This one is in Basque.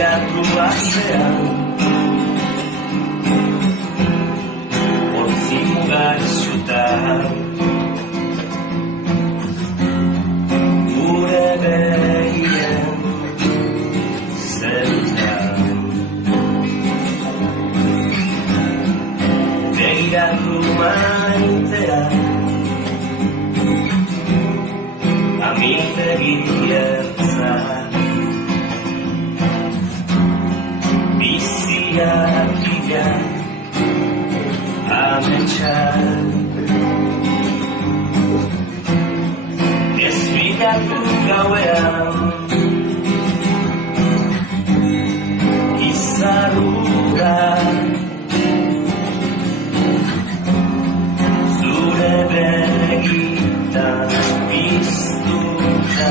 begiratu bazean hortzi mugaitzutan gure behien zeltan begiratu maitea amintegi ertzak biziak dira ametsak ez bilatu gauean izarura zure begitan piztuta